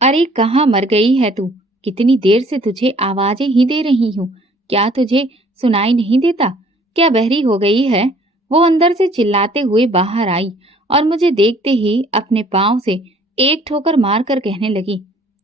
अरे कहाँ मर गई है तू? कितनी देर से तुझे आवाजें ही दे रही हूँ। क्या तुझे सुनाई नहीं देता? क्या बहरी हो गई है? वो अंदर से चिल्लाते हुए बाहर आई और मुझे देखते ही अपने पांव से एक ठोकर मारकर कहने लगी,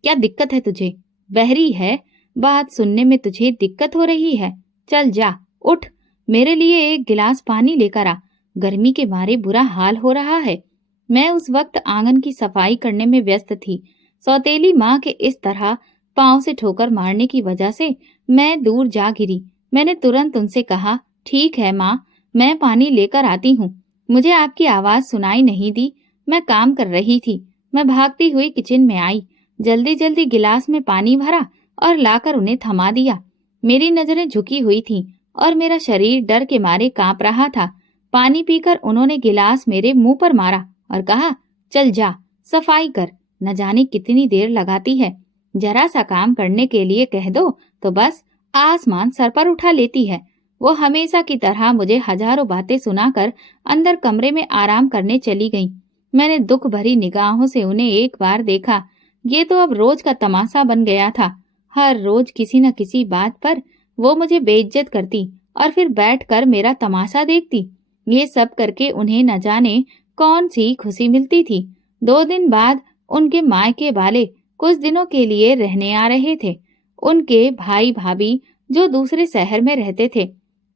क्या दिक्कत है तुझे? बहरी है? बात सुनने में तुझे दिक्कत हो रही है? चल जा, उठ, मेरे लिए एक गिलास पानी लेकर आ। गर्मी के मारे बुरा हाल हो रहा है। मैं उस वक्त आंगन की सफाई करने में व्यस्त थी। सौतेली माँ के इस तरह पांव से ठोकर मारने की वजह से मैं दूर जा गिरी। मैंने तुरंत उनसे कहा, ठीक है माँ, मैं पानी लेकर आती हूँ। मुझे आपकी आवाज सुनाई नहीं दी। मैं काम कर रही थी। मैं भागती हुई किचन में आई, जल्दी जल्दी गिलास में पानी भरा और लाकर उन्हें थमा दिया। मेरी नजरें झुकी हुई थीं और मेरा शरीर डर के मारे कांप रहा था। पानी पीकर उन्होंने गिलास मेरे मुंह पर मारा और कहा, चल जा, सफाई कर। न जाने कितनी देर लगाती है। जरा सा काम करने के लिए कह दो तो बस आसमान सर पर उठा लेती है। वो हमेशा की तरह मुझे हजारों बातें सुनाकर अंदर कमरे में आराम करने चली गईं। मैंने दुख भरी निगाहों से उन्हें एक बार देखा। ये तो अब रोज का तमाशा बन गया था। हर रोज किसी न किसी बात पर वो मुझे बेइज्जत करती और फिर बैठकर मेरा तमाशा देखती। ये सब करके उन्हें न जाने कौन सी खुशी मिलती थी। 2 दिन बाद उनके मायके वाले कुछ दिनों के लिए रहने आ रहे थे। उनके भाई भाभी जो दूसरे शहर में रहते थे,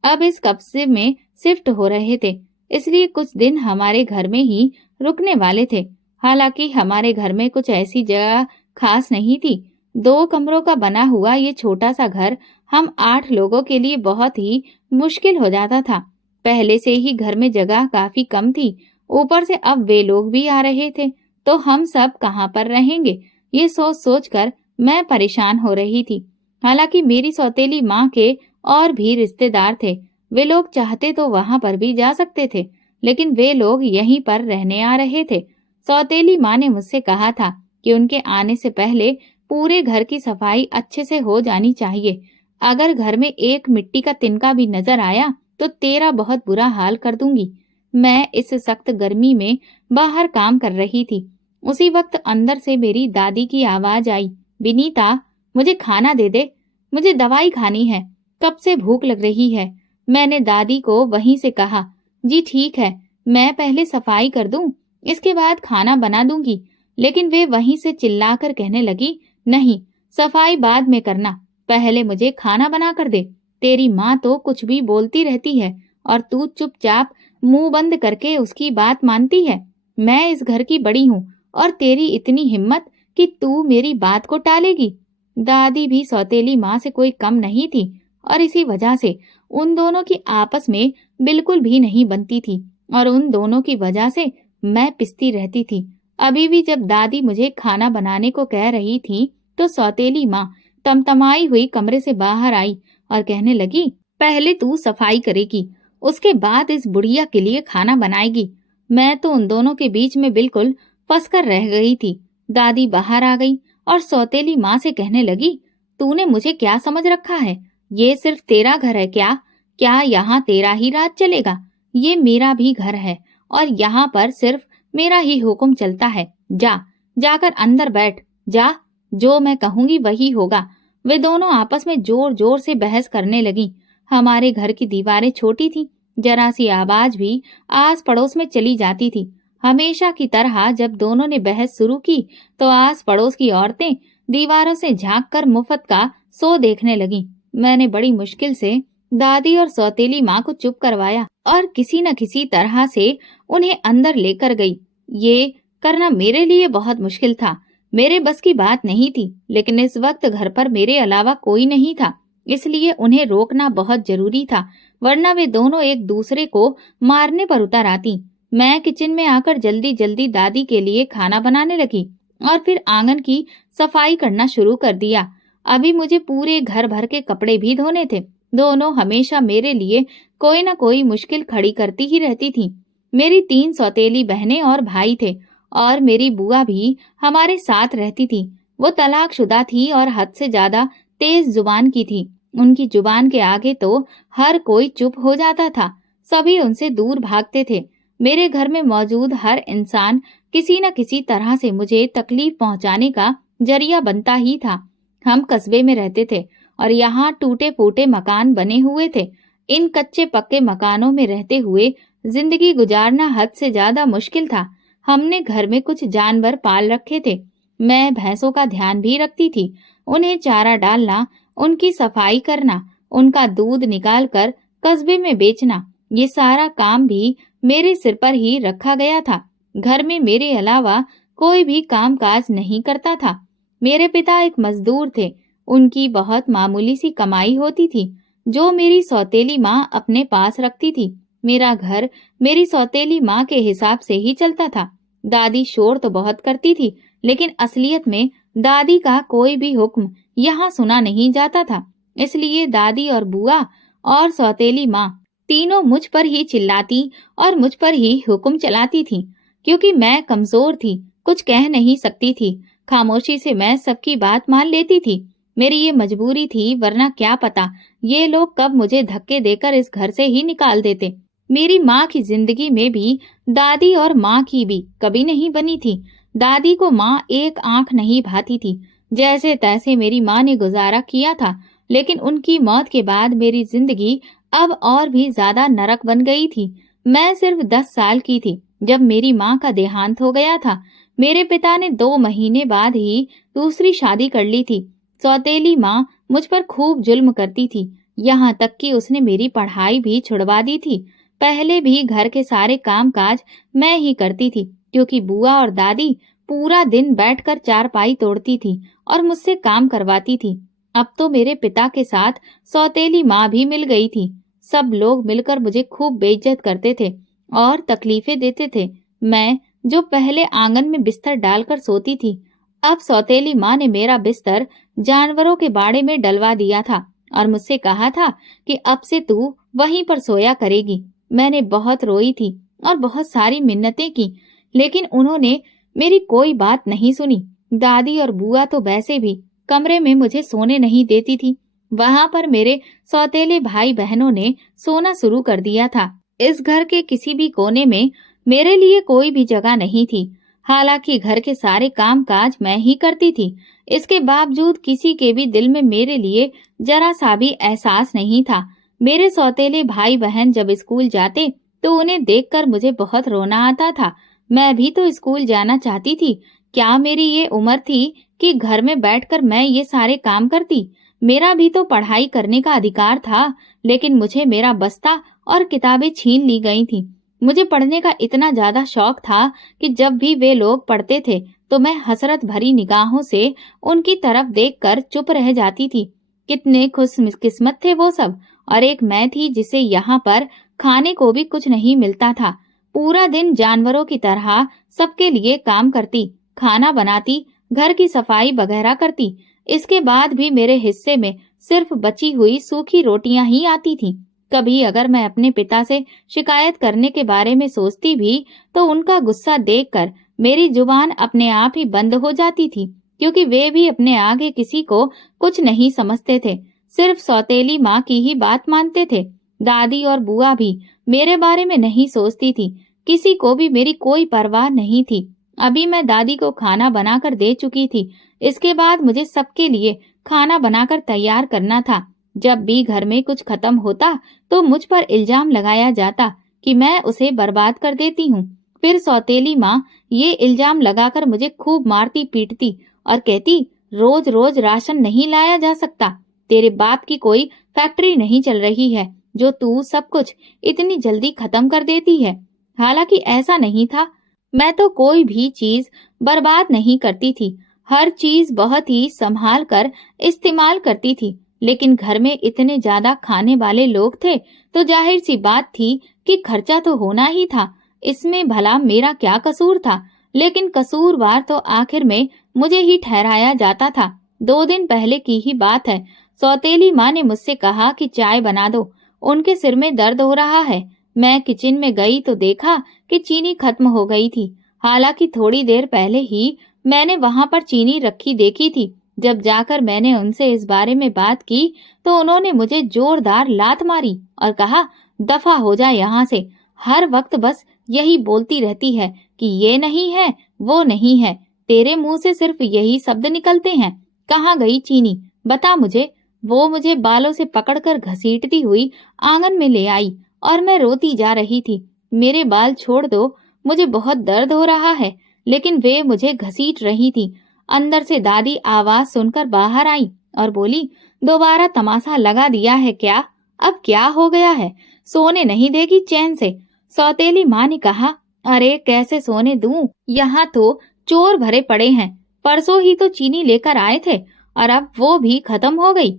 अब इस कब्जे में शिफ्ट हो रहे थे, इसलिए कुछ दिन हमारे घर में ही रुकने वाले थे। हालांकि हमारे घर में कुछ ऐसी जगह खास नहीं थी। 2 कमरों का बना हुआ ये छोटा सा घर हम 8 लोगों के लिए बहुत ही मुश्किल हो जाता था। पहले से ही घर में जगह काफी कम थी, ऊपर से अब वे लोग भी आ रहे थे, तो हम सब कहाँ पर रहेंगे? ये सोच सोच कर मैं परेशान हो रही थी। हालांकि मेरी सौतेली माँ के और भी रिश्तेदार थे। वे लोग चाहते तो वहां पर भी जा सकते थे, लेकिन वे लोग यहीं पर रहने आ रहे थे। सौतेली माँ ने मुझसे कहा था कि उनके आने से पहले पूरे घर की सफाई अच्छे से हो जानी चाहिए। अगर घर में एक मिट्टी का तिनका भी नजर आया तो तेरा बहुत बुरा हाल कर दूंगी। मैं इस सख्त गर्मी में बाहर काम कर रही थी। उसी वक्त अंदर से मेरी दादी की आवाज आई, विनीता, मुझे खाना दे दे, मुझे दवाई खानी है, कब से भूख लग रही है। मैंने दादी को वहीं से कहा, जी ठीक है, मैं पहले सफाई कर दूं, इसके बाद खाना बना दूंगी। लेकिन वे वहीं से चिल्लाकर कहने लगी, नहीं, सफाई बाद में करना, पहले मुझे खाना बना कर दे। तेरी माँ तो कुछ भी बोलती रहती है और तू चुपचाप मुंह बंद करके उसकी बात मानती है। मैं इस घर की बड़ी हूँ और तेरी इतनी हिम्मत कि तू मेरी बात को टालेगी। दादी भी सौतेली माँ से कोई कम नहीं थी और इसी वजह से उन दोनों की आपस में बिल्कुल भी नहीं बनती थी और उन दोनों की वजह से मैं पिसती रहती थी। अभी भी जब दादी मुझे खाना बनाने को कह रही थी तो सौतेली माँ तमतमाई हुई कमरे से बाहर आई और कहने लगी, पहले तू सफाई करेगी, उसके बाद इस बुढ़िया के लिए खाना बनाएगी। मैं तो उन दोनों के बीच में बिल्कुल फंसकर रह गई थी। दादी बाहर आ गई और सौतेली माँ से कहने लगी, तूने मुझे क्या समझ रखा है? ये सिर्फ तेरा घर है क्या? क्या यहाँ तेरा ही राज चलेगा? ये मेरा भी घर है और यहाँ पर सिर्फ मेरा ही हुक्म चलता है। जा, जाकर अंदर बैठ, जा, जो मैं कहूंगी वही होगा। वे दोनों आपस में जोर जोर से बहस करने लगी। हमारे घर की दीवारें छोटी थी, जरा सी आवाज भी आस पड़ोस में चली जाती थी। हमेशा की तरह जब दोनों ने बहस शुरू की तो आस पड़ोस की औरतें दीवारों से झांककर मुफ्त का शो देखने लगीं। मैंने बड़ी मुश्किल से दादी और सौतेली माँ को चुप करवाया और किसी न किसी तरह से उन्हें अंदर लेकर गई। ये करना मेरे लिए बहुत मुश्किल था, मेरे बस की बात नहीं थी, लेकिन इस वक्त घर पर मेरे अलावा कोई नहीं था, इसलिए उन्हें रोकना बहुत जरूरी था, वरना वे दोनों एक दूसरे को मारने पर उतर आती। मैं किचन में आकर जल्दी जल्दी दादी के लिए खाना बनाने लगी और फिर आंगन की सफाई करना शुरू कर दिया। अभी मुझे पूरे घर भर के कपड़े भी धोने थे। दोनों हमेशा मेरे लिए कोई न कोई मुश्किल खड़ी करती ही रहती थी। मेरी 3 सौतेली बहनें और भाई थे और मेरी बुआ भी हमारे साथ रहती थी। वो तलाकशुदा थी और हद से ज्यादा तेज जुबान की थी। उनकी जुबान के आगे तो हर कोई चुप हो जाता था, सभी उनसे दूर भागते थे। मेरे घर में मौजूद हर इंसान किसी न किसी तरह से मुझे तकलीफ पहुंचाने का जरिया बनता ही था। हम कस्बे में रहते थे और यहाँ टूटे फूटे मकान बने हुए थे। इन कच्चे पक्के मकानों में रहते हुए जिंदगी गुजारना हद से ज्यादा मुश्किल था। हमने घर में कुछ जानवर पाल रखे थे। मैं भैंसों का ध्यान भी रखती थी। उन्हें चारा डालना, उनकी सफाई करना, उनका दूध निकाल कर कस्बे में बेचना, ये सारा काम भी मेरे सिर पर ही रखा गया था। घर में मेरे अलावा कोई भी काम काज नहीं करता था। मेरे पिता एक मजदूर थे। उनकी बहुत मामूली सी कमाई होती थी जो मेरी सौतेली माँ अपने पास रखती थी। मेरा घर मेरी सौतेली माँ के हिसाब से ही चलता था। दादी शोर तो बहुत करती थी, लेकिन असलियत में दादी का कोई भी हुक्म यहाँ सुना नहीं जाता था। इसलिए दादी और बुआ और सौतेली माँ तीनों मुझ पर ही चिल्लाती और मुझ पर ही हुक्म चलाती थी। क्योंकि मैं कमजोर थी, कुछ कह नहीं सकती थी। खामोशी से मैं सबकी बात मान लेती थी। मेरी ये मजबूरी थी, वरना क्या पता ये लोग कब मुझे धक्के देकर इस घर से ही निकाल देते। मेरी माँ की जिंदगी में भी दादी और माँ की भी कभी नहीं बनी थी। दादी को माँ एक आंख नहीं भाती थी। जैसे तैसे मेरी माँ ने गुजारा किया था, लेकिन उनकी मौत के बाद मेरी जिंदगी अब और भी ज्यादा नरक बन गई थी। मैं सिर्फ 10 साल की थी जब मेरी माँ का देहांत हो गया था। मेरे पिता ने 2 महीने बाद ही दूसरी शादी कर ली थी। सौतेली माँ मुझ पर खूब जुल्म करती थी, यहाँ तक कि उसने मेरी पढ़ाई भी छुड़वा दी थी। पहले भी घर के सारे काम काज मैं ही करती थी, क्योंकि बुआ और दादी पूरा दिन बैठकर चारपाई तोड़ती थी और मुझसे काम करवाती थी। अब तो मेरे पिता के साथ सौतेली माँ भी मिल गई थी। सब लोग मिलकर मुझे खूब बेइज्जत करते थे और तकलीफें देते थे। मैं जो पहले आंगन में बिस्तर डालकर सोती थी, अब सौतेली माँ ने मेरा बिस्तर जानवरों के बाड़े में डलवा दिया था और मुझसे कहा था कि अब से तू वहीं पर सोया करेगी। मैंने बहुत रोई थी और बहुत सारी मिन्नतें की, लेकिन उन्होंने मेरी कोई बात नहीं सुनी। दादी और बुआ तो वैसे भी कमरे में मुझे सोने नहीं देती थी। वहां पर मेरे सौतेले भाई बहनों ने सोना शुरू कर दिया था। इस घर के किसी भी कोने में मेरे लिए कोई भी जगह नहीं थी। हालांकि घर के सारे काम काज मैं ही करती थी, इसके बावजूद किसी के भी दिल में मेरे लिए जरा सा भी एहसास नहीं था। मेरे सौतेले भाई बहन जब स्कूल जाते तो उन्हें देखकर मुझे बहुत रोना आता था। मैं भी तो स्कूल जाना चाहती थी। क्या मेरी ये उम्र थी कि घर में बैठकर मैं ये सारे काम करती? मेरा भी तो पढ़ाई करने का अधिकार था, लेकिन मुझे मेरा बस्ता और किताबें छीन ली गई थी। मुझे पढ़ने का इतना ज्यादा शौक था कि जब भी वे लोग पढ़ते थे तो मैं हसरत भरी निगाहों से उनकी तरफ देखकर चुप रह जाती थी। कितने खुशकिस्मत थे वो सब, और एक मैं थी जिसे यहाँ पर खाने को भी कुछ नहीं मिलता था। पूरा दिन जानवरों की तरह सबके लिए काम करती, खाना बनाती, घर की सफाई वगैरह करती। इसके बाद भी मेरे हिस्से में सिर्फ बची हुई सूखी रोटियां ही आती थीं। कभी अगर मैं अपने पिता से शिकायत करने के बारे में सोचती भी तो उनका गुस्सा देखकर मेरी जुबान अपने आप ही बंद हो जाती थी, क्योंकि वे भी अपने आगे किसी को कुछ नहीं समझते थे, सिर्फ सौतेली माँ की ही बात मानते थे। दादी और बुआ भी मेरे बारे में नहीं सोचती थी, किसी को भी मेरी कोई परवाह नहीं थी। अभी मैं दादी को खाना बनाकर दे चुकी थी, इसके बाद मुझे सबके लिए खाना बनाकर तैयार करना था। जब भी घर में कुछ खत्म होता तो मुझ पर इल्जाम लगाया जाता कि मैं उसे बर्बाद कर देती हूँ। फिर सौतेली माँ ये इल्जाम लगाकर मुझे खूब मारती पीटती और कहती, रोज रोज राशन नहीं लाया जा सकता। तेरे बाप की कोई फैक्ट्री नहीं चल रही है जो तू सब कुछ इतनी जल्दी खत्म कर देती है। हालांकि ऐसा नहीं था। मैं तो कोई भी चीज बर्बाद नहीं करती थी, हर चीज बहुत ही संभाल कर इस्तेमाल करती थी। लेकिन घर में इतने ज्यादा खाने वाले लोग थे तो जाहिर सी बात थी कि खर्चा तो होना ही था। इसमें भला मेरा क्या कसूर था? लेकिन कसूरवार तो आखिर में मुझे ही ठहराया जाता था। 2 दिन पहले की ही बात है। सौतेली माँ ने मुझसे कहा कि चाय बना दो, उनके सिर में दर्द हो रहा है। मैं किचन में गई तो देखा कि चीनी खत्म हो गई थी। हालांकि थोड़ी देर पहले ही मैंने वहां पर चीनी रखी देखी थी। जब जाकर मैंने उनसे इस बारे में बात की तो उन्होंने मुझे जोरदार लात मारी और कहा, दफा हो जा यहाँ से। हर वक्त बस यही बोलती रहती है कि ये नहीं है, वो नहीं है। तेरे मुंह से सिर्फ यही शब्द निकलते हैं। कहाँ गई चीनी, बता मुझे। वो मुझे बालों से पकड़कर घसीटती हुई आंगन में ले आई और मैं रोती जा रही थी। मेरे बाल छोड़ दो, मुझे बहुत दर्द हो रहा है। लेकिन वे मुझे घसीट रही थी। अंदर से दादी आवाज सुनकर बाहर आई और बोली, दोबारा तमाशा लगा दिया है क्या? अब क्या हो गया है? सोने नहीं देगी चैन से? सौतेली माँ ने कहा, अरे कैसे सोने दूं, यहाँ तो चोर भरे पड़े हैं। परसों ही तो चीनी लेकर आए थे और अब वो भी खत्म हो गई।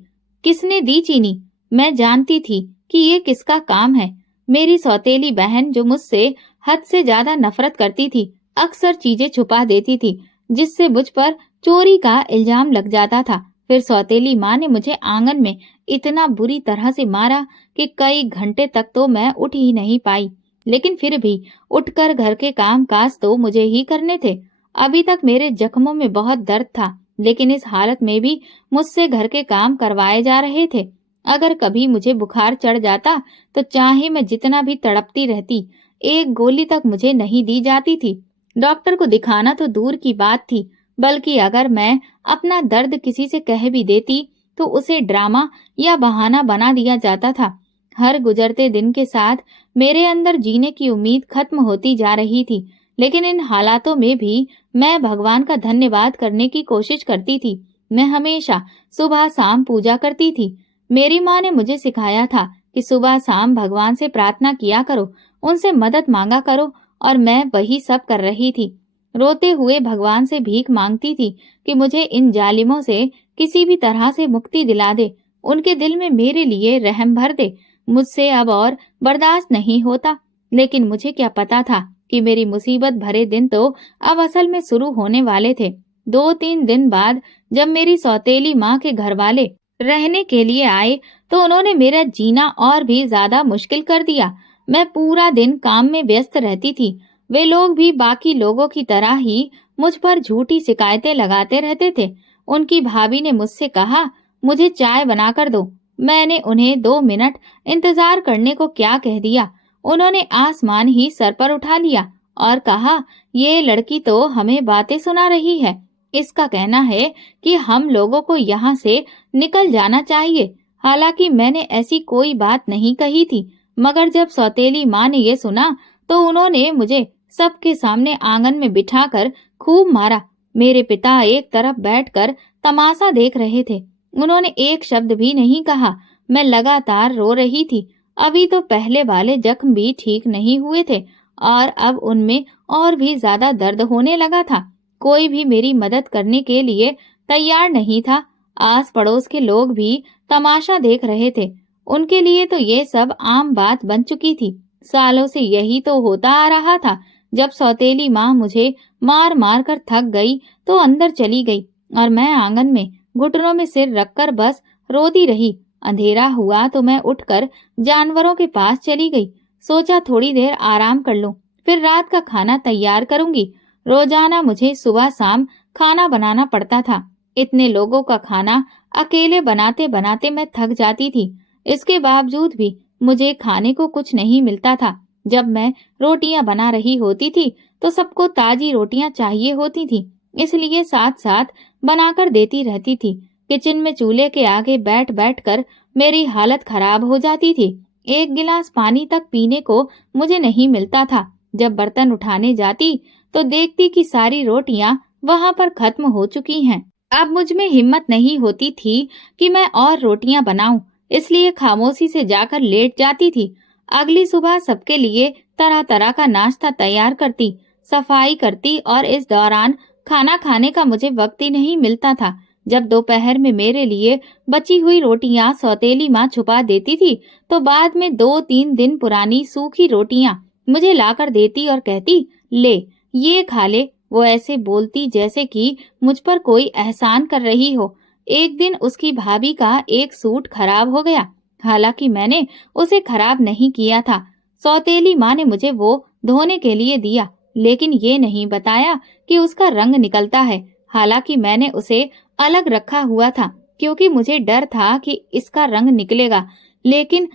किसने दी चीनी? मैं जानती थी कि ये किसका काम है। मेरी सौतेली बहन जो मुझसे हद से ज्यादा नफरत करती थी, अक्सर चीजें छुपा देती थी जिससे मुझ पर चोरी का इल्जाम लग जाता था। फिर सौतेली माँ ने मुझे आंगन में इतना बुरी तरह से मारा कि कई घंटे तक तो मैं उठ ही नहीं पाई। लेकिन फिर भी उठकर घर के काम काज तो मुझे ही करने थे। अभी तक मेरे जख्मों में बहुत दर्द था, लेकिन इस हालत में भी मुझसे घर के काम करवाए जा रहे थे। अगर कभी मुझे बुखार चढ़ जाता तो चाहे मैं जितना भी तड़पती रहती, एक गोली तक मुझे नहीं दी जाती थी। डॉक्टर को दिखाना तो दूर की बात थी, बल्कि अगर मैं अपना दर्द किसी से कह भी देती तो उसे ड्रामा या बहाना बना दिया जाता था। हर गुजरते दिन के साथ मेरे अंदर जीने की उम्मीद खत्म होती जा रही थी। लेकिन इन हालातों में भी मैं भगवान का धन्यवाद करने की कोशिश करती थी। मैं हमेशा सुबह शाम पूजा करती थी। मेरी माँ ने मुझे सिखाया था कि सुबह शाम भगवान से प्रार्थना किया करो, उनसे मदद मांगा करो, और मैं वही सब कर रही थी। रोते हुए भगवान से भीख मांगती थी कि मुझे इन जालिमों से किसी भी तरह से मुक्ति दिला दे, उनके दिल में मेरे लिए रहम भर दे। मुझसे अब और बर्दाश्त नहीं होता। लेकिन मुझे क्या पता था कि मेरी मुसीबत भरे दिन तो अब असल में शुरू होने वाले थे। 2-3 दिन बाद जब मेरी सौतेली माँ के घर वाले रहने के लिए आए तो उन्होंने मेरा जीना और भी ज्यादा मुश्किल कर दिया। मैं पूरा दिन काम में व्यस्त रहती थी। वे लोग भी बाकी लोगों की तरह ही मुझ पर झूठी शिकायतें लगाते रहते थे। उनकी भाभी ने मुझसे कहा, मुझे चाय बनाकर दो। मैंने उन्हें 2 मिनट इंतजार करने को क्या कह दिया। उन्होंने आसमान ही सर पर उठा लिया और कहा, ये लड़की तो हमें बातें सुना रही है। इसका कहना है कि हम लोगों को यहाँ से निकल जाना चाहिए। हालांकि मैंने ऐसी कोई बात नहीं कही थी, मगर जब सौतेली माँ ने ये सुना तो उन्होंने मुझे सबके सामने आंगन में बिठाकर खूब मारा। मेरे पिता एक तरफ बैठकर तमाशा देख रहे थे। उन्होंने एक शब्द भी नहीं कहा। मैं लगातार रो रही थी। अभी तो पहले वाले जख्म भी ठीक नहीं हुए थे और अब उनमें और भी ज्यादा दर्द होने लगा था। कोई भी मेरी मदद करने के लिए तैयार नहीं था। आस पड़ोस के लोग भी तमाशा देख रहे थे। उनके लिए तो ये सब आम बात बन चुकी थी। सालों से यही तो होता आ रहा था। जब सौतेली माँ मुझे मार मार कर थक गई तो अंदर चली गई और मैं आंगन में घुटनों में सिर रखकर बस रोती रही। अंधेरा हुआ तो मैं उठकर जानवरों के पास चली गई। सोचा थोड़ी देर आराम कर लूं, फिर रात का खाना तैयार करूंगी। रोजाना मुझे सुबह शाम खाना बनाना पड़ता था। इतने लोगों का खाना अकेले बनाते बनाते मैं थक जाती थी। इसके बावजूद भी मुझे खाने को कुछ नहीं मिलता था। जब मैं रोटियां बना रही होती थी तो सबको ताजी रोटियां चाहिए होती थी, इसलिए साथ साथ बनाकर देती रहती थी। किचन में चूल्हे के आगे बैठ बैठ कर मेरी हालत खराब हो जाती थी। एक गिलास पानी तक पीने को मुझे नहीं मिलता था। जब बर्तन उठाने जाती तो देखती कि सारी रोटियां वहां पर खत्म हो चुकी हैं। अब मुझ में हिम्मत नहीं होती थी कि मैं और रोटियां बनाऊं, इसलिए खामोशी से जाकर लेट जाती थी। अगली सुबह सबके लिए तरह तरह का नाश्ता तैयार करती, सफाई करती और इस दौरान खाना खाने का मुझे वक्त ही नहीं मिलता था। जब दोपहर में मेरे लिए बची हुई रोटियां सौतेली माँ छुपा देती थी तो बाद में 2-3 दिन पुरानी सूखी रोटियां मुझे लाकर देती और कहती, ले ये खा ले। वो ऐसे बोलती जैसे कि मुझ पर कोई एहसान कर रही हो। एक दिन उसकी भाभी का एक सूट खराब हो गया। हालांकि मैंने उसे खराब नहीं किया था। सौतेली माँ ने मुझे वो धोने के लिए दिया, लेकिन ये नहीं बताया कि उसका रंग निकलता है। हालांकि मैंने उसे अलग रखा हुआ था क्योंकि मुझे डर था कि इसका रंग निकलेगा। लेकिन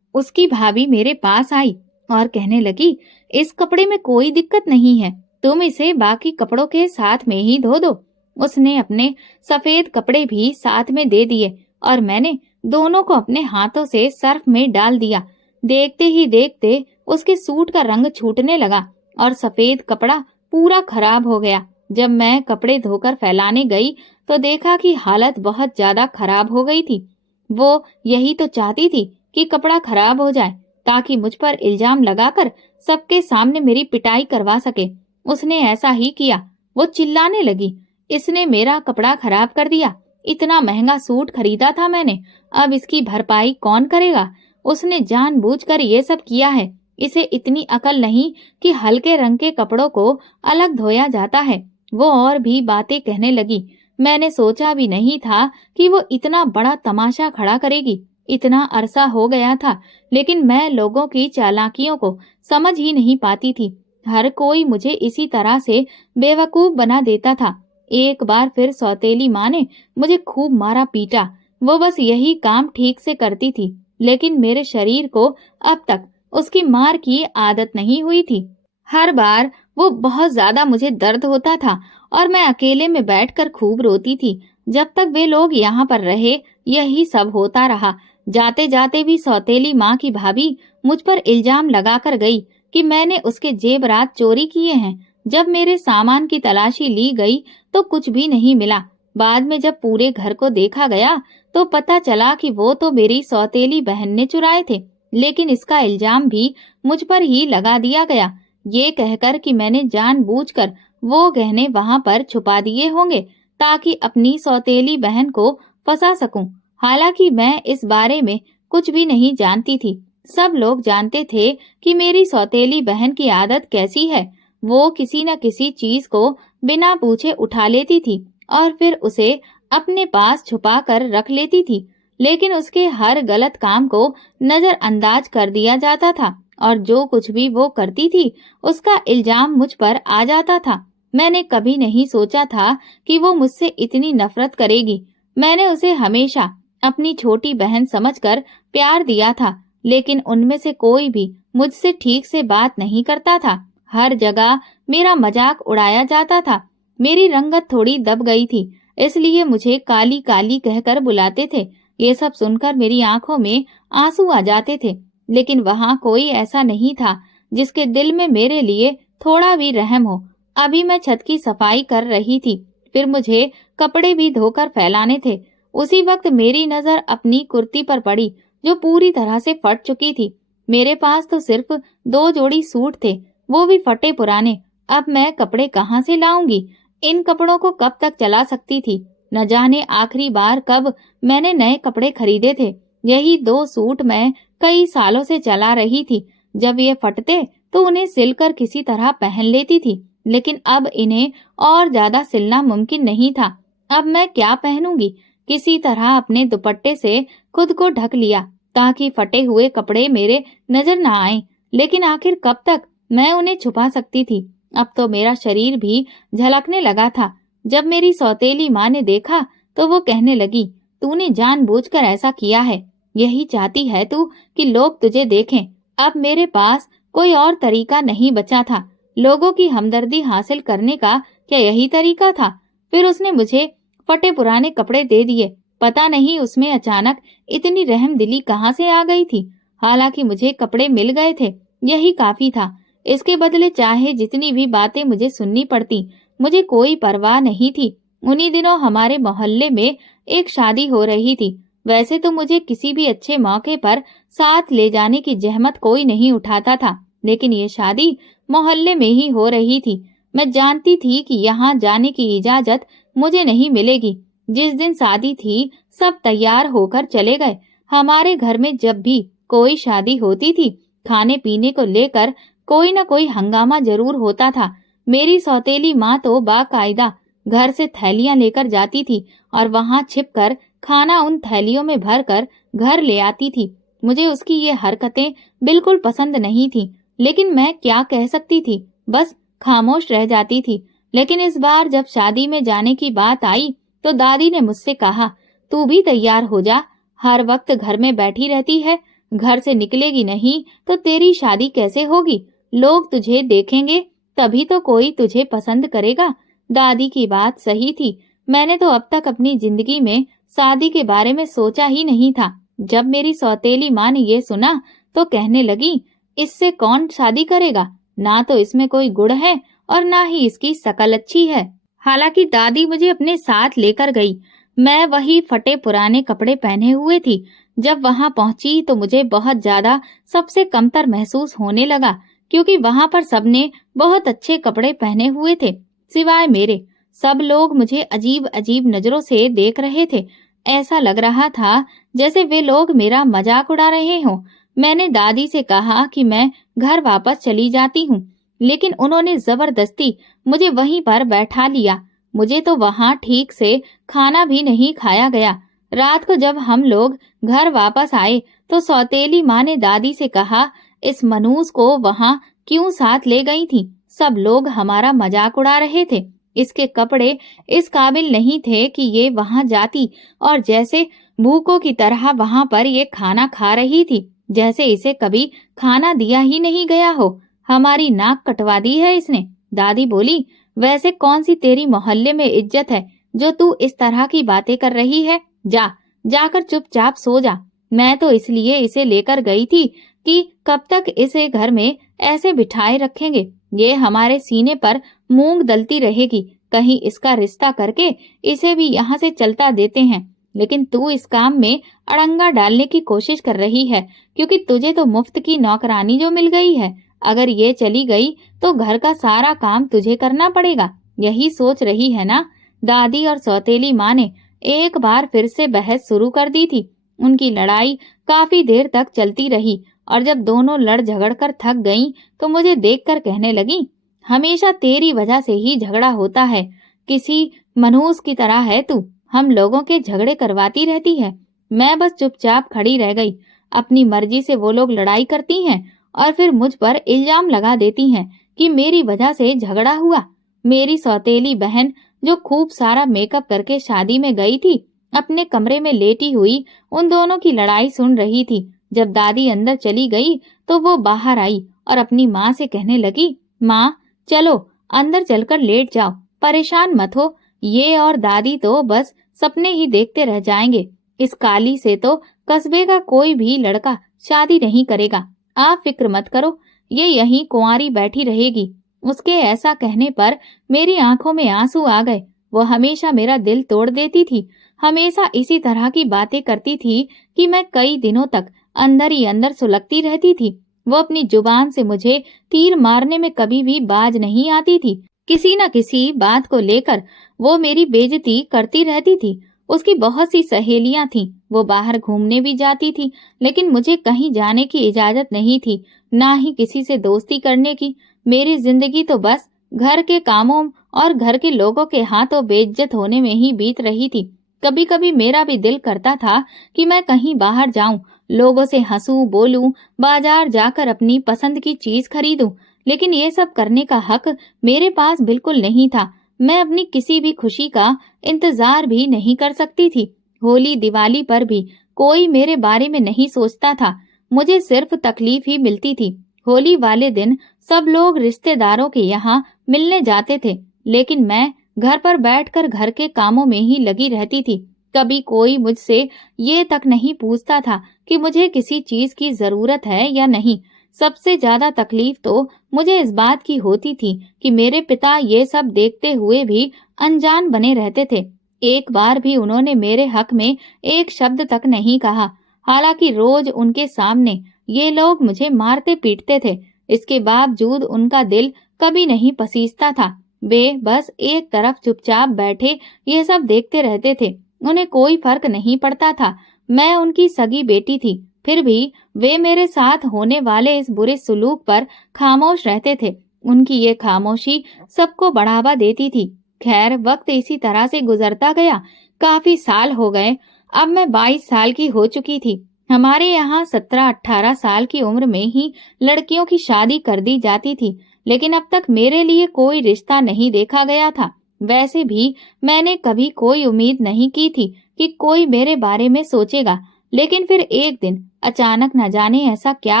उसकी भाभी मेरे पास आई और कहने लगी, इस कपड़े में कोई दिक्कत नहीं है, तुम इसे बाकी कपड़ों के साथ में ही धो दो। उसने अपने सफेद कपड़े भी साथ में दे दिए और मैंने दोनों को अपने हाथों से सर्फ में डाल दिया। देखते ही देखते उसके सूट का रंग छूटने लगा और सफेद कपड़ा पूरा खराब हो गया। जब मैं कपड़े धोकर फैलाने गई तो देखा कि हालत बहुत ज्यादा खराब हो गई थी। वो यही तो चाहती थी कि कपड़ा खराब हो जाए ताकि मुझ पर इल्जाम लगाकर सबके सामने मेरी पिटाई करवा सके। उसने ऐसा ही किया। वो चिल्लाने लगी, इसने मेरा कपड़ा खराब कर दिया। इतना महंगा सूट खरीदा था मैंने, अब इसकी भरपाई कौन करेगा? उसने जानबूझकर ये सब किया है। इसे इतनी अकल नहीं कि हल्के रंग के कपड़ों को अलग धोया जाता है। वो और भी बातें कहने लगी। मैंने सोचा भी नहीं था कि वो इतना बड़ा तमाशा खड़ा करेगी। इतना अरसा हो गया था, लेकिन मैं लोगों की चालाकियों को समझ ही नहीं पाती थी। हर कोई मुझे इसी तरह से बेवकूफ बना देता था। एक बार फिर सौतेली माँ ने मुझे खूब मारा पीटा। वो बस यही काम ठीक से करती थी, लेकिन मेरे शरीर को अब तक उसकी मार की आदत नहीं हुई थी। हर बार वो बहुत ज्यादा मुझे दर्द होता था और मैं अकेले में बैठकर खूब रोती थी। जब तक वे लोग यहाँ पर रहे यही सब होता रहा। जाते जाते भी सौतेली माँ की भाभी मुझ पर इल्जाम लगाकर गई कि मैंने उसके जेवरात चोरी किए हैं। जब मेरे सामान की तलाशी ली गई तो कुछ भी नहीं मिला। बाद में जब पूरे घर को देखा गया तो पता चला कि वो तो मेरी सौतेली बहन ने चुराए थे, लेकिन इसका इल्जाम भी मुझ पर ही लगा दिया गया, ये कहकर कि मैंने जानबूझकर वो गहने वहां पर छुपा दिए होंगे ताकि अपनी सौतेली बहन को फंसा सकूं। हालांकि मैं इस बारे में कुछ भी नहीं जानती थी। सब लोग जानते थे कि मेरी सौतेली बहन की आदत कैसी है। वो किसी न किसी चीज को बिना पूछे उठा लेती थी और फिर उसे अपने पास छुपा कर रख लेती थी, लेकिन उसके हर गलत काम को नजरअंदाज कर दिया जाता था और जो कुछ भी वो करती थी उसका इल्जाम मुझ पर आ जाता था। मैंने कभी नहीं सोचा था कि वो मुझसे इतनी नफरत करेगी। मैंने उसे हमेशा अपनी छोटी बहन समझकर प्यार दिया था, लेकिन उनमें से कोई भी मुझसे ठीक से बात नहीं करता था। हर जगह मेरा मजाक उड़ाया जाता था। मेरी रंगत थोड़ी दब गई थी, इसलिए मुझे काली काली कहकर बुलाते थे। ये सब सुनकर मेरी आंखों में आंसू आ जाते थे, लेकिन वहाँ कोई ऐसा नहीं था जिसके दिल में मेरे लिए थोड़ा भी रहम हो। अभी मैं छत की सफाई कर रही थी, फिर मुझे कपड़े भी धोकर फैलाने थे। उसी वक्त मेरी नजर अपनी कुर्ती पर पड़ी जो पूरी तरह से फट चुकी थी। मेरे पास तो सिर्फ 2 जोड़ी सूट थे, वो भी फटे पुराने। अब मैं कपड़े कहाँ से लाऊंगी? इन कपड़ों को कब तक चला सकती थी? न जाने आखिरी बार कब मैंने नए कपड़े खरीदे थे। यही 2 सूट मैं कई सालों से चला रही थी। जब ये फटते तो उन्हें सिलकर किसी तरह पहन लेती थी, लेकिन अब इन्हें और ज्यादा सिलना मुमकिन नहीं था। अब मैं क्या पहनूंगी? किसी तरह अपने दुपट्टे से खुद को ढक लिया ताकि फटे हुए कपड़े मेरे नजर न आए, लेकिन आखिर कब तक मैं उन्हें छुपा सकती थी? अब तो मेरा शरीर भी झलकने लगा था। जब मेरी सौतेली माँ ने देखा तो वो कहने लगी, तूने जानबूझकर ऐसा किया है। यही चाहती है तू कि लोग तुझे देखें। अब मेरे पास कोई और तरीका नहीं बचा था। लोगों की हमदर्दी हासिल करने का क्या यही तरीका था? फिर उसने मुझे फटे पुराने कपड़े दे दिए। पता नहीं उसमें अचानक इतनी रहमदिली कहाँ से आ गई थी। हालांकि मुझे कपड़े मिल गए थे, यही काफी था। इसके बदले चाहे जितनी भी बातें मुझे सुननी पड़ती, मुझे कोई परवाह नहीं थी। उन्हीं दिनों हमारे मोहल्ले में एक शादी हो रही थी। वैसे तो मुझे किसी भी अच्छे मौके पर साथ ले जाने की जहमत कोई नहीं उठाता था, लेकिन ये शादी मोहल्ले में ही हो रही थी। मैं जानती थी कि यहाँ जाने की इजाजत मुझे नहीं मिलेगी। जिस दिन शादी थी सब तैयार होकर चले गए। हमारे घर में जब भी कोई शादी होती थी, खाने पीने को लेकर कोई न कोई हंगामा जरूर होता था। मेरी सौतेली माँ तो बाकायदा घर से थैलियां लेकर जाती थी और वहां छिपकर खाना उन थैलियों में भरकर घर ले आती थी। मुझे उसकी ये हरकतें बिल्कुल पसंद नहीं थी, लेकिन मैं क्या कह सकती थी? बस खामोश रह जाती थी। लेकिन इस बार जब शादी में जाने की बात आई तो दादी ने मुझसे कहा, तू भी तैयार हो जा। हर वक्त घर में बैठी रहती है, घर से निकलेगी नहीं तो तेरी शादी कैसे होगी? लोग तुझे देखेंगे तभी तो कोई तुझे पसंद करेगा। दादी की बात सही थी। मैंने तो अब तक अपनी जिंदगी में शादी के बारे में सोचा ही नहीं था। जब मेरी सौतेली माँ ने ये सुना तो कहने लगी, इससे कौन शादी करेगा? ना तो इसमें कोई गुण है और ना ही इसकी शकल अच्छी है। हालांकि दादी मुझे अपने साथ लेकर गई। मैं वही फटे पुराने कपड़े पहने हुए थी। जब वहां पहुंची तो मुझे बहुत ज्यादा सबसे कमतर महसूस होने लगा, क्योंकि वहां पर सबने बहुत अच्छे कपड़े पहने हुए थे सिवाय मेरे। सब लोग मुझे अजीब अजीब नजरों से देख रहे थे। ऐसा लग रहा था जैसे वे लोग मेरा मजाक उड़ा रहे हों। मैंने दादी से कहा कि मैं घर वापस चली जाती हूँ, लेकिन उन्होंने जबरदस्ती मुझे वहीं पर बैठा लिया। मुझे तो वहां ठीक से खाना भी नहीं खाया गया। रात को जब हम लोग घर वापस आए तो सौतेली माँ ने दादी से कहा, इस मनूस को वहां क्यों साथ ले गई थी? सब लोग हमारा मजाक उड़ा रहे थे। इसके कपड़े इस काबिल नहीं थे कि ये वहां जाती और जैसे भूखों की तरह वहां पर ये खाना खा रही थी, जैसे इसे कभी खाना दिया ही नहीं गया हो। हमारी नाक कटवा दी है इसने। दादी बोली, वैसे कौन सी तेरी मोहल्ले में इज्जत है जो तू इस तरह की बातें कर रही है? जाकर चुपचाप सो जा। मैं तो इसलिए इसे लेकर गई थी कि कब तक इसे घर में ऐसे बिठाए रखेंगे। ये हमारे सीने पर मूंग दलती रहेगी। कहीं इसका रिश्ता करके इसे भी यहाँ से चलता देते हैं। लेकिन तू इस काम में अड़ंगा डालने की कोशिश कर रही है, क्योंकि तुझे तो मुफ्त की नौकरानी जो मिल गई है। अगर ये चली गई तो घर का सारा काम तुझे करना पड़ेगा। यही सोच रही है ना? दादी और सौतेली माँ ने एक बार फिर से बहस शुरू कर दी थी। उनकी लड़ाई काफी देर तक चलती रही और जब दोनों लड़ झगड़ कर थक गईं तो मुझे देखकर कहने लगी, हमेशा तेरी वजह से ही झगड़ा होता है। किसी मनहूस की तरह है तू। हम लोगों के झगड़े करवाती रहती है। मैं बस चुपचाप खड़ी रह गई। अपनी मर्जी से वो लोग लड़ाई करती हैं और फिर मुझ पर इल्जाम लगा देती हैं कि मेरी वजह से झगड़ा हुआ। मेरी सौतेली बहन जो खूब सारा मेकअप करके शादी में गई थी, अपने कमरे में लेटी हुई उन दोनों की लड़ाई सुन रही थी। जब दादी अंदर चली गई तो वो बाहर आई और अपनी माँ से कहने लगी, माँ चलो अंदर चलकर लेट जाओ, परेशान मत हो। ये और दादी तो बस सपने ही देखते रह जाएंगे। इस काली से तो कस्बे का कोई भी लड़का शादी नहीं करेगा। आप फिक्र मत करो, ये यहीं कुंवारी बैठी रहेगी। उसके ऐसा कहने पर मेरी आंखों में आंसू आ गए। वो हमेशा मेरा दिल तोड़ देती थी। हमेशा इसी तरह की बातें करती थी कि मैं कई दिनों तक अंदर ही अंदर सुलगती रहती थी। वो अपनी जुबान से मुझे तीर मारने में कभी भी बाज नहीं आती थी। किसी न किसी बात को लेकर वो मेरी बेइज्जती करती रहती थी। उसकी बहुत सी सहेलियां थीं। वो बाहर घूमने भी जाती थी, लेकिन मुझे कहीं जाने की इजाजत नहीं थी, ना ही किसी से दोस्ती करने की। मेरी जिंदगी तो बस घर के कामों और घर के लोगों के हाथों बेइज्जत होने में ही बीत रही थी। कभी कभी मेरा भी दिल करता था कि मैं कहीं बाहर जाऊं, लोगों से हंसूं बोलूं, बाजार जाकर अपनी पसंद की चीज खरीदूं, लेकिन ये सब करने का हक मेरे पास बिल्कुल नहीं था। मैं अपनी किसी भी खुशी का इंतजार भी नहीं कर सकती थी। होली दिवाली पर भी कोई मेरे बारे में नहीं सोचता था। मुझे सिर्फ तकलीफ ही मिलती थी। होली वाले दिन सब लोग रिश्तेदारों के यहाँ मिलने जाते थे, लेकिन मैं घर पर बैठकर घर के कामों में ही लगी रहती थी। कभी कोई मुझसे ये तक नहीं पूछता था कि मुझे किसी चीज की जरूरत है या नहीं। सबसे ज्यादा तकलीफ तो मुझे इस बात की होती थी कि मेरे पिता ये सब देखते हुए भी अनजान बने रहते थे। एक बार भी उन्होंने मेरे हक में एक शब्द तक नहीं कहा। हालांकि रोज उनके सामने ये लोग मुझे मारते पीटते थे। इसके बावजूद उनका दिल कभी नहीं पसीजता था। वे बस एक तरफ चुपचाप बैठे ये सब देखते रहते थे। उन्हें कोई फर्क नहीं पड़ता था। मैं उनकी सगी बेटी थी, फिर भी वे मेरे साथ होने वाले इस बुरे सलूक पर खामोश रहते थे। उनकी ये खामोशी सबको बढ़ावा देती थी। खैर, वक्त इसी तरह से गुजरता गया। काफी साल हो गए। अब मैं 22 साल की हो चुकी थी। हमारे यहाँ 17-18 साल की उम्र में ही लड़कियों की शादी कर दी जाती थी, लेकिन अब तक मेरे लिए कोई रिश्ता नहीं देखा गया था। वैसे भी मैंने कभी कोई उम्मीद नहीं की थी कि कोई मेरे बारे में सोचेगा। लेकिन फिर एक दिन अचानक न जाने ऐसा क्या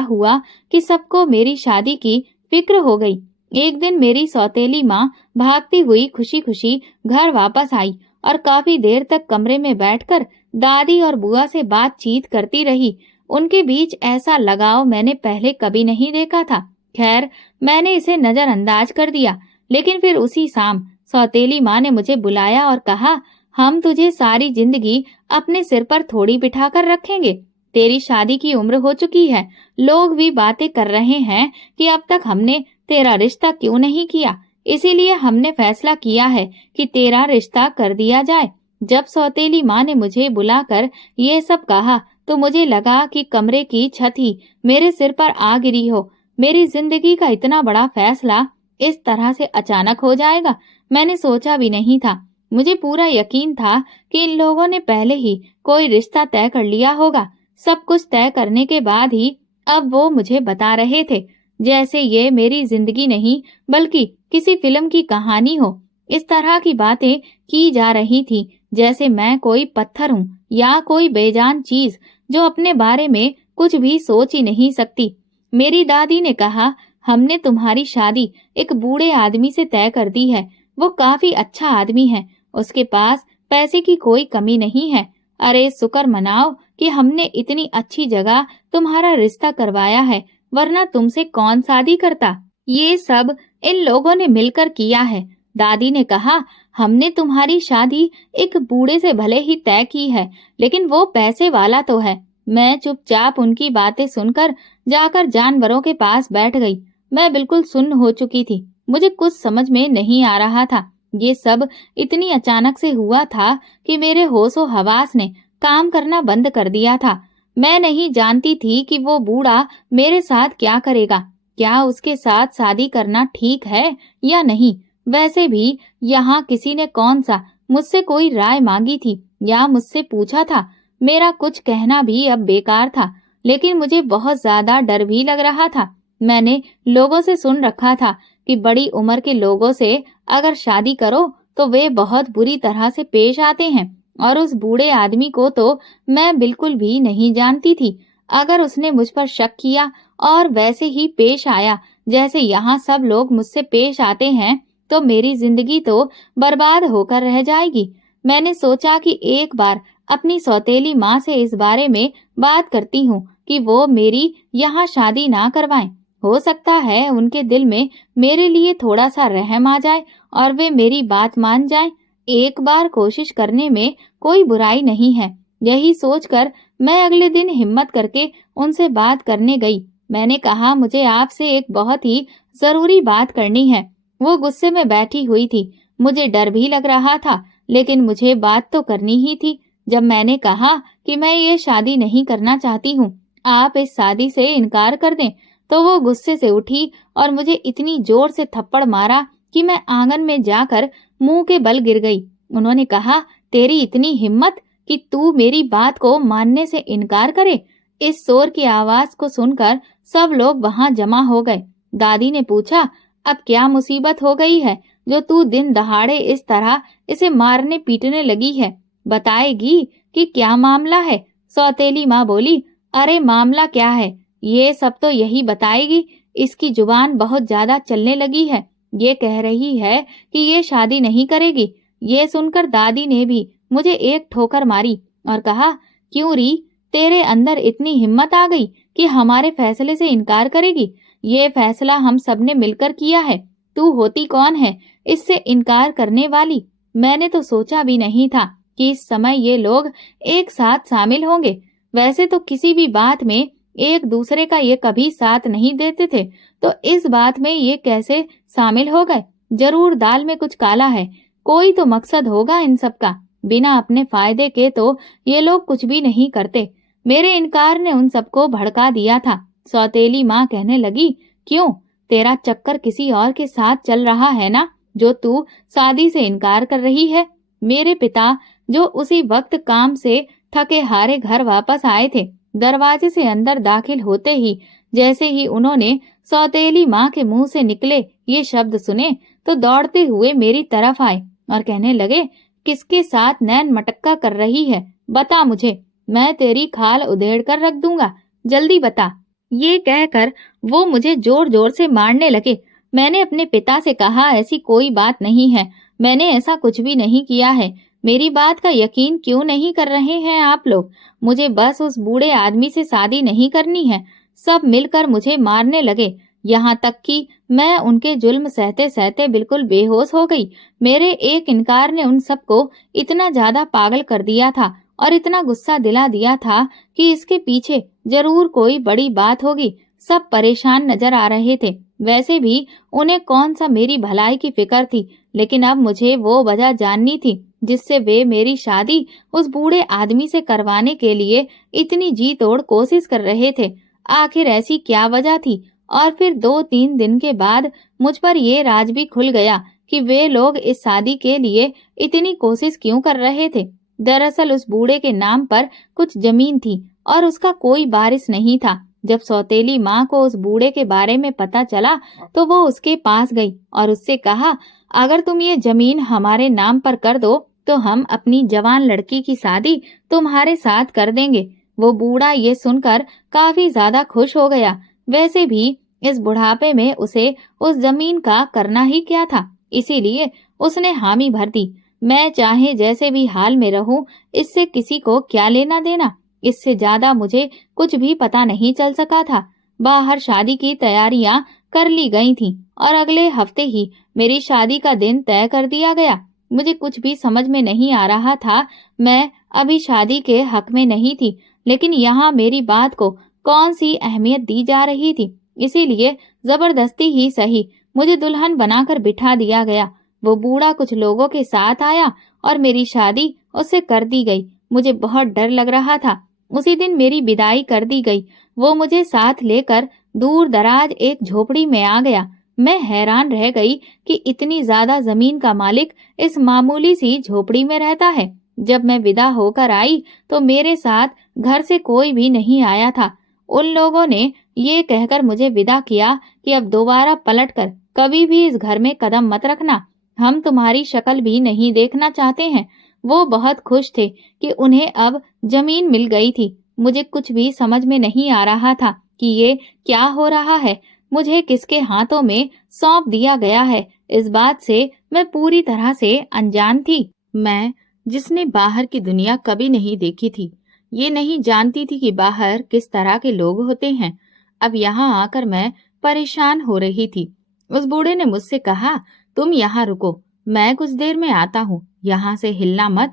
हुआ कि सबको मेरी शादी की फिक्र हो गई। एक दिन मेरी सौतेली माँ भागती हुई खुशी खुशी घर वापस आई और काफी देर तक कमरे में बैठकर दादी और बुआ से बातचीत करती रही। उनके बीच ऐसा लगाव मैंने पहले कभी नहीं देखा था। खैर, मैंने इसे नजरअंदाज कर दिया। लेकिन फिर उसी शाम सौतेली माँ ने मुझे बुलाया और कहा, हम तुझे सारी जिंदगी अपने सिर पर थोड़ी बिठाकर रखेंगे। तेरी शादी की उम्र हो चुकी है। लोग भी बातें कर रहे हैं कि अब तक हमने तेरा रिश्ता क्यों नहीं किया। इसीलिए हमने फैसला किया है कि तेरा रिश्ता कर दिया जाए। जब सौतेली माँ ने मुझे बुलाकर ये सब कहा तो मुझे लगा कि कमरे की छत ही मेरे सिर पर आ गिरी हो। मेरी जिंदगी का इतना बड़ा फैसला इस तरह से अचानक हो जाएगा, मैंने सोचा भी नहीं था। मुझे पूरा यकीन था कि इन लोगों ने पहले ही कोई रिश्ता तय कर लिया होगा। सब कुछ तय करने के बाद ही अब वो मुझे बता रहे थे, जैसे ये मेरी जिंदगी नहीं बल्कि किसी फिल्म की कहानी हो। इस तरह की बातें की जा रही थी जैसे मैं कोई पत्थर हूँ या कोई बेजान चीज जो अपने बारे में कुछ भी सोच ही नहीं सकती। मेरी दादी ने कहा, हमने तुम्हारी शादी एक बूढ़े आदमी से तय कर दी है। वो काफी अच्छा आदमी है, उसके पास पैसे की कोई कमी नहीं है। अरे शुक्र मनाओ कि हमने इतनी अच्छी जगह तुम्हारा रिश्ता करवाया है, वरना तुमसे कौन शादी करता। ये सब इन लोगों ने मिलकर किया है। दादी ने कहा, हमने तुम्हारी शादी एक बूढ़े से भले ही तय की है, लेकिन वो पैसे वाला तो है। मैं चुपचाप उनकी बातें सुनकर जाकर जानवरों के पास बैठ गई। मैं बिल्कुल सुन्न हो चुकी थी। मुझे कुछ समझ में नहीं आ रहा था। ये सब इतनी अचानक से हुआ था कि मेरे होशो हवास ने काम करना बंद कर दिया था। मैं नहीं जानती थी कि वो बूढ़ा मेरे साथ क्या करेगा। क्या उसके साथ शादी करना ठीक है या नहीं। वैसे भी यहाँ किसी ने कौन सा मुझसे कोई राय मांगी थी या मुझसे पूछा था। मेरा कुछ कहना भी अब बेकार था। लेकिन मुझे बहुत ज्यादा डर भी लग रहा था। मैंने लोगों से सुन रखा था कि बड़ी उम्र के लोगों से अगर शादी करो तो वे बहुत बुरी तरह से पेश आते हैं, और उस बूढ़े आदमी को तो मैं बिल्कुल भी नहीं जानती थी। अगर उसने मुझ पर शक किया और वैसे ही पेश आया जैसे यहाँ सब लोग मुझसे पेश आते हैं, तो मेरी जिंदगी तो बर्बाद होकर रह जाएगी। मैंने सोचा कि एक बार अपनी सौतेली माँ से इस बारे में बात करती हूँ कि वो मेरी यहाँ शादी ना करवाएं। हो सकता है उनके दिल में मेरे लिए थोड़ा सा रहम आ जाए और वे मेरी बात मान जाएं। एक बार कोशिश करने में कोई बुराई नहीं है। यही सोचकर मैं अगले दिन हिम्मत करके उनसे बात करने गई। मैंने कहा, मुझे आपसे एक बहुत ही जरूरी बात करनी है। वो गुस्से में बैठी हुई थी। मुझे डर भी लग रहा था, लेकिन मुझे बात तो करनी ही थी। जब मैंने कहा कि मैं ये शादी नहीं करना चाहती हूँ, आप इस शादी से इनकार कर दें, तो वो गुस्से से उठी और मुझे इतनी जोर से थप्पड़ मारा कि मैं आंगन में जाकर मुंह के बल गिर गई। उन्होंने कहा, तेरी इतनी हिम्मत कि तू मेरी बात को मानने से इनकार करे। इस शोर की आवाज को सुनकर सब लोग वहां जमा हो गए। दादी ने पूछा, अब क्या मुसीबत हो गई है जो तू दिन दहाड़े इस तरह इसे मारने पीटने लगी है। बताएगी कि क्या मामला है। सौतेली माँ बोली, अरे मामला क्या है, ये सब तो यही बताएगी। इसकी जुबान बहुत ज्यादा चलने लगी है। ये कह रही है कि ये शादी नहीं करेगी। ये सुनकर दादी ने भी मुझे एक ठोकर मारी और कहा, क्यों री, तेरे अंदर इतनी हिम्मत आ गई कि हमारे फैसले से इनकार करेगी। ये फैसला हम सबने मिलकर किया है। तू होती कौन है इससे इनकार करने वाली। मैंने तो सोचा भी नहीं था कि इस समय ये लोग एक साथ शामिल होंगे। वैसे तो किसी भी बात में एक दूसरे का ये कभी साथ नहीं देते थे, तो इस बात में ये कैसे शामिल हो गए। जरूर दाल में कुछ काला है। कोई तो मकसद होगा इन सब का। बिना अपने फायदे के तो ये लोग कुछ भी नहीं करते। मेरे इनकार ने उन सबको भड़का दिया था। सौतेली माँ कहने लगी, क्यों, तेरा चक्कर किसी और के साथ चल रहा है ना, जो तू शादी से इनकार कर रही है। मेरे पिता जो उसी वक्त काम से थके हारे घर वापस आए थे, दरवाजे से अंदर दाखिल होते ही जैसे ही उन्होंने सौतेली माँ के मुंह से निकले ये शब्द सुने, तो दौड़ते हुए मेरी तरफ आए और कहने लगे, किसके साथ नैन मटक्का कर रही है, बता मुझे, मैं तेरी खाल उधेड़ कर रख दूंगा, जल्दी बता। ये कहकर वो मुझे जोर जोर से मारने लगे। मैंने अपने पिता से कहा ऐसी कोई बात नहीं है, मैंने ऐसा कुछ भी नहीं किया है। मेरी बात का यकीन क्यों नहीं कर रहे हैं आप लोग? मुझे बस उस बूढ़े आदमी से शादी नहीं करनी है। सब मिलकर मुझे मारने लगे, यहाँ तक कि मैं उनके जुल्म सहते सहते बिल्कुल बेहोश हो गई। मेरे एक इनकार ने उन सबको इतना ज्यादा पागल कर दिया था और इतना गुस्सा दिला दिया था कि इसके पीछे जरूर कोई बड़ी बात होगी। सब परेशान नजर आ रहे थे। वैसे भी उन्हें कौन सा मेरी भलाई की फिक्र थी, लेकिन अब मुझे वो वजह जाननी थी जिससे वे मेरी शादी उस बूढ़े आदमी से करवाने के लिए इतनी जी तोड़ कोशिश कर रहे थे। आखिर ऐसी क्या वजह थी? और फिर 2-3 दिन के बाद मुझ पर ये राज भी खुल गया कि वे लोग इस शादी के लिए इतनी कोशिश क्यों कर रहे थे। दरअसल उस बूढ़े के नाम पर कुछ जमीन थी और उसका कोई वारिस नहीं था। जब सौतेली माँ को उस बूढ़े के बारे में पता चला तो वो उसके पास गई और उससे कहा, अगर तुम ये जमीन हमारे नाम पर कर दो तो हम अपनी जवान लड़की की शादी तुम्हारे साथ कर देंगे। वो बूढ़ा ये सुनकर काफी ज्यादा खुश हो गया। वैसे भी इस बुढ़ापे में उसे उस जमीन का करना ही क्या था, इसीलिए उसने हामी भर दी। मैं चाहे जैसे भी हाल में रहूं, इससे किसी को क्या लेना देना। इससे ज्यादा मुझे कुछ भी पता नहीं चल सका था। बाहर शादी की तैयारियां कर ली गई थीं और अगले हफ्ते ही मेरी शादी का दिन तय कर दिया गया। मुझे कुछ भी समझ में नहीं आ रहा था। मैं अभी शादी के हक में नहीं थी, लेकिन यहाँ मेरी बात को कौन सी अहमियत दी जा रही थी, इसीलिए जबरदस्ती ही सही मुझे दुल्हन बनाकर बिठा दिया गया। वो बूढ़ा कुछ लोगों के साथ आया और मेरी शादी उससे कर दी गई। मुझे बहुत डर लग रहा था। उसी दिन मेरी विदाई कर दी गई। वो मुझे साथ लेकर दूर दराज एक झोपड़ी में आ गया। मैं हैरान रह गई कि इतनी ज्यादा जमीन का मालिक इस मामूली सी झोपड़ी में रहता है। जब मैं विदा होकर आई तो मेरे साथ घर से कोई भी नहीं आया था। उन लोगों ने ये कहकर मुझे विदा किया कि अब दोबारा पलटकर कभी भी इस घर में कदम मत रखना, हम तुम्हारी शक्ल भी नहीं देखना चाहते हैं। वो बहुत खुश थे कि उन्हें अब जमीन मिल गई थी। मुझे कुछ भी समझ में नहीं आ रहा था कि ये क्या हो रहा है, मुझे किसके हाथों में सौंप दिया गया है। इस बात से मैं पूरी तरह से अनजान थी। मैं, जिसने बाहर की दुनिया कभी नहीं देखी थी, ये नहीं जानती थी कि बाहर किस तरह के लोग होते हैं। अब यहाँ आकर मैं परेशान हो रही थी। उस बूढ़े ने मुझसे कहा, तुम यहाँ रुको, मैं कुछ देर में आता हूँ, यहाँ से हिलना मत।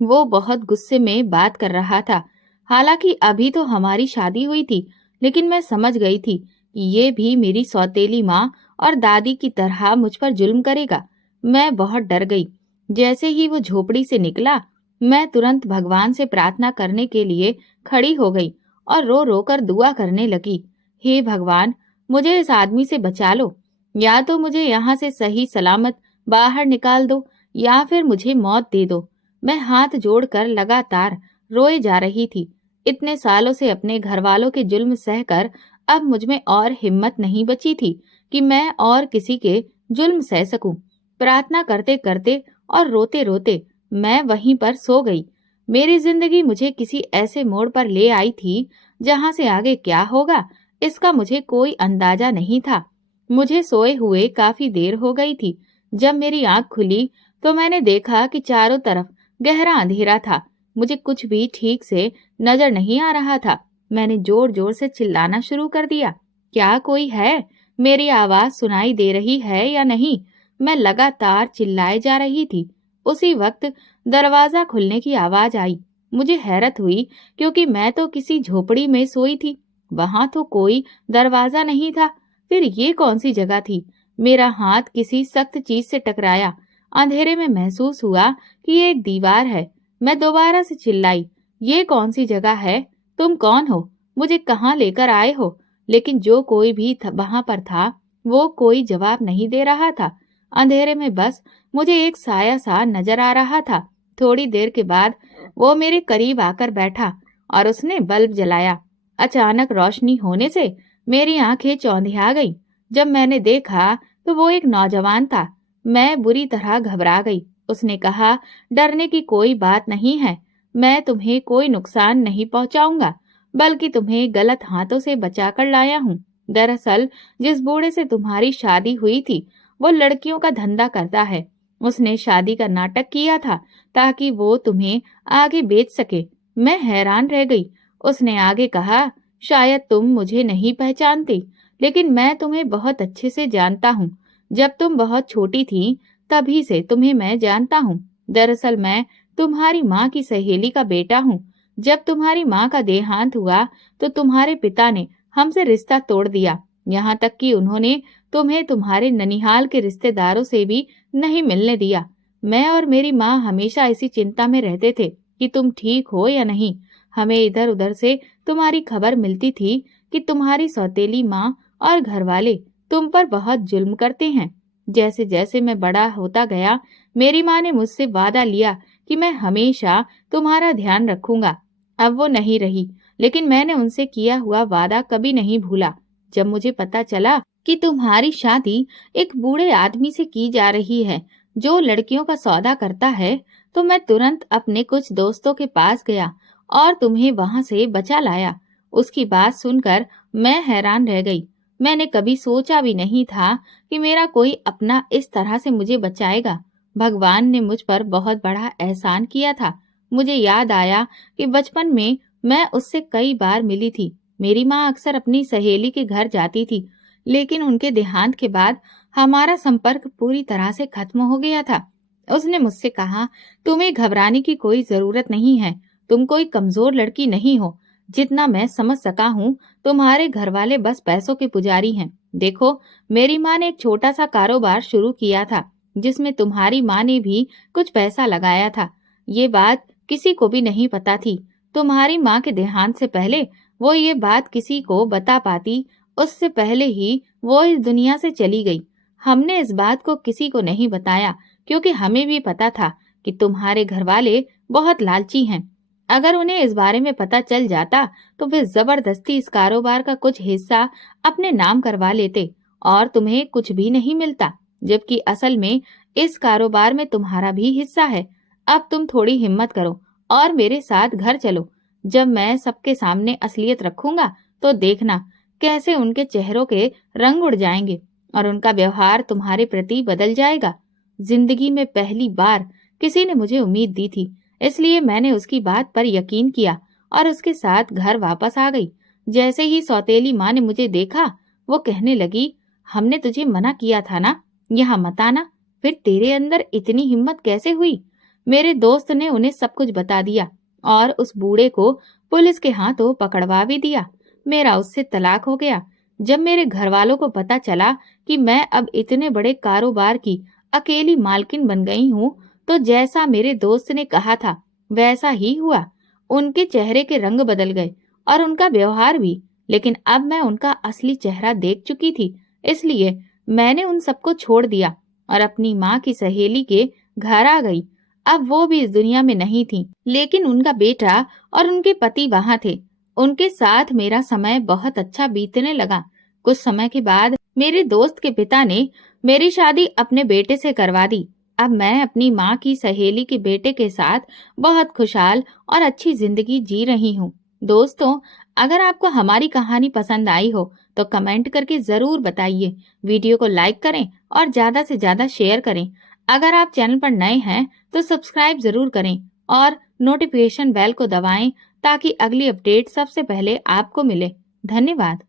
वो बहुत गुस्से में बात कर रहा था। हालांकि अभी तो हमारी शादी हुई थी, लेकिन मैं समझ गई थी कि ये भी मेरी सौतेली माँ और दादी की तरह मुझ पर जुल्म करेगा। मैं बहुत डर गई। जैसे ही वो झोपड़ी से निकला, मैं तुरंत भगवान से प्रार्थना करने के लिए खड़ी हो गई और रो रो कर दुआ करने लगी। हे भगवान, मुझे इस आदमी से बचा लो। या तो मुझे यहाँ से सही सलामत बाहर निकाल दो या फिर मुझे मौत दे दो। मैं हाथ जोड़कर लगातार रोए जा रही थी। इतने सालों से अपने घर वालों के जुल्म सहकर अब मुझ में और हिम्मत नहीं बची थी कि मैं और किसी के जुल्म सह सकूं। प्रार्थना करते करते और रोते रोते मैं वहीं पर सो गई। मेरी जिंदगी मुझे किसी ऐसे मोड़ पर ले आई थी जहां से आगे क्या होगा इसका मुझे कोई अंदाजा नहीं था। मुझे सोए हुए काफी देर हो गई थी। जब मेरी आंख खुली तो मैंने देखा कि चारों तरफ गहरा अंधेरा था। मुझे कुछ भी ठीक से नजर नहीं आ रहा था। मैंने जोर जोर से चिल्लाना शुरू कर दिया, क्या कोई है? मेरी आवाज सुनाई दे रही है या नहीं? मैं लगातार चिल्लाए जा रही थी। उसी वक्त दरवाजा खुलने की आवाज आई। मुझे हैरत हुई क्योंकि मैं तो किसी झोपड़ी में सोई थी, वहां तो कोई दरवाजा नहीं था। फिर ये कौन सी जगह थी? मेरा हाथ किसी सख्त चीज से टकराया। अंधेरे में महसूस हुआ कि ये एक दीवार है। मैं दोबारा से चिल्लाई, ये कौन सी जगह है? तुम कौन हो? मुझे कहाँ लेकर आए हो? लेकिन जो कोई भी वहां पर था वो कोई जवाब नहीं दे रहा था। अंधेरे में बस मुझे एक साया सा नजर आ रहा था। थोड़ी देर के बाद वो मेरे करीब आकर बैठा और उसने बल्ब जलाया। अचानक रोशनी होने से मेरी आंखें चौंधिया गई। जब मैंने देखा तो वो एक नौजवान था। मैं बुरी तरह घबरा गई। उसने कहा, डरने की कोई बात नहीं है, मैं तुम्हें कोई नुकसान नहीं पहुंचाऊंगा, बल्कि तुम्हें गलत हाथों से बचाकर लाया हूँ। दरअसल जिस बूढ़े से तुम्हारी शादी हुई थी वो लड़कियों का धंधा करता है। उसने शादी का नाटक किया था ताकि वो तुम्हें आगे बेच सके। मैं हैरान रह गई। उसने आगे कहा, शायद तुम मुझे नहीं पहचानती, लेकिन मैं तुम्हें बहुत अच्छे से जानता हूँ। जब तुम बहुत छोटी थी तभी से तुम्हें मैं जानता हूँ। दरअसल मैं तुम्हारी माँ की सहेली का बेटा हूँ। जब तुम्हारी माँ का देहांत हुआ तो तुम्हारे पिता ने हमसे रिश्ता तोड़ दिया। यहाँ तक कि उन्होंने तुम्हें तुम्हारे ननिहाल के रिश्तेदारों से भी नहीं मिलने दिया। मैं और मेरी माँ हमेशा इसी चिंता में रहते थे कि तुम ठीक हो या नहीं। हमें इधर उधर से तुम्हारी खबर मिलती थी कि तुम्हारी सौतेली माँ और घरवाले तुम पर बहुत जुल्म करते हैं। जैसे जैसे मैं बड़ा होता गया, मेरी माँ ने मुझसे वादा लिया कि मैं हमेशा तुम्हारा ध्यान रखूंगा। अब वो नहीं रही, लेकिन मैंने उनसे किया हुआ वादा कभी नहीं भूला। जब मुझे पता चला कि तुम्हारी शादी एक बूढ़े आदमी से की जा रही है जो लड़कियों का सौदा करता है, तो मैं तुरंत अपने कुछ दोस्तों के पास गया और तुम्हें वहां से बचा लाया। उसकी बात सुनकर मैं हैरान रह गई। मैंने कभी सोचा भी नहीं था कि मेरा कोई अपना इस तरह से मुझे बचाएगा। भगवान ने मुझ पर बहुत बड़ा एहसान किया था। मुझे याद आया कि बचपन में मैं उससे कई बार मिली थी। मेरी माँ अक्सर अपनी सहेली के घर जाती थी, लेकिन उनके देहांत के बाद हमारा संपर्क पूरी तरह से खत्म हो गया था। उसने मुझसे कहा, तुम्हें घबराने की कोई जरूरत नहीं है। तुम कोई कमजोर लड़की नहीं हो। जितना मैं समझ सका हूँ, तुम्हारे घर वाले बस पैसों के पुजारी हैं। देखो, मेरी माँ ने एक छोटा सा कारोबार शुरू किया था जिसमें तुम्हारी माँ ने भी कुछ पैसा लगाया था। ये बात किसी को भी नहीं पता थी। तुम्हारी माँ के देहांत से पहले वो ये बात किसी को बता पाती, उससे पहले ही वो इस दुनिया से चली गई। हमने इस बात को किसी को नहीं बताया क्योंकि हमें भी पता था कि तुम्हारे घर वाले बहुत लालची हैं। अगर उन्हें इस बारे में पता चल जाता तो वे जबरदस्ती इस कारोबार का कुछ हिस्सा अपने नाम करवा लेते और तुम्हें कुछ भी नहीं मिलता, जबकि असल में इस कारोबार में तुम्हारा भी हिस्सा है। अब तुम थोड़ी हिम्मत करो और मेरे साथ घर चलो। जब मैं सबके सामने असलियत रखूंगा तो देखना कैसे उनके चेहरों के रंग उड़ जाएंगे और उनका व्यवहार तुम्हारे प्रति बदल जाएगा। जिंदगी में पहली बार किसी ने मुझे उम्मीद दी थी, इसलिए मैंने उसकी बात पर यकीन किया और उसके साथ घर वापस आ गई। जैसे ही सौतेली माँ ने मुझे देखा, वो कहने लगी, हमने तुझे मना किया था ना, यहाँ मत आना। फिर तेरे अंदर इतनी हिम्मत कैसे हुई? मेरे दोस्त ने उन्हें सब कुछ बता दिया और उस बूढ़े को पुलिस के हाथों पकड़वा भी दिया। मेरा उससे तलाक हो गया। जब मेरे घर वालों को पता चला कि मैं अब इतने बड़े कारोबार की अकेली मालकिन बन गई हूँ, तो जैसा मेरे दोस्त ने कहा था वैसा ही हुआ। उनके चेहरे के रंग बदल गए और उनका व्यवहार भी, लेकिन अब मैं उनका असली चेहरा देख चुकी थी, इसलिए मैंने उन सबको छोड़ दिया और अपनी माँ की सहेली के घर आ गई। अब वो भी इस दुनिया में नहीं थी, लेकिन उनका बेटा और उनके पति वहां थे। उनके साथ मेरा समय बहुत अच्छा बीतने लगा। कुछ समय के बाद मेरे दोस्त के पिता ने मेरी शादी अपने बेटे से करवा दी। अब मैं अपनी माँ की सहेली के बेटे के साथ बहुत खुशहाल और अच्छी जिंदगी जी रही हूँ। दोस्तों, अगर आपको हमारी कहानी पसंद आई हो तो कमेंट करके जरूर बताइए। वीडियो को लाइक करें और ज्यादा से ज्यादा शेयर करें। अगर आप चैनल पर नए हैं तो सब्सक्राइब जरूर करें और नोटिफिकेशन बेल को दबाएं ताकि अगली अपडेट सबसे पहले आपको मिले। धन्यवाद।